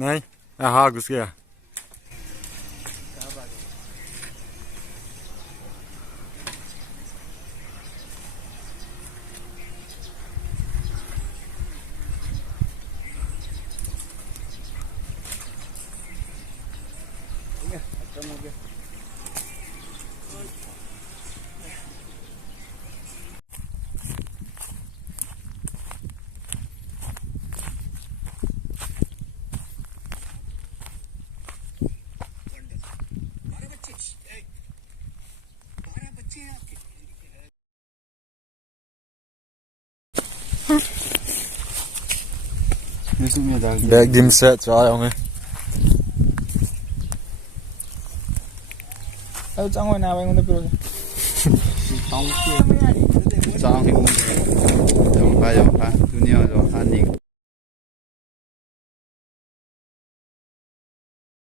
नहीं हाँ घुस गया बैग जिम से चला होंगे Đâu trong ngoài nào anh muốn được rồi. Trong kia. Trong thì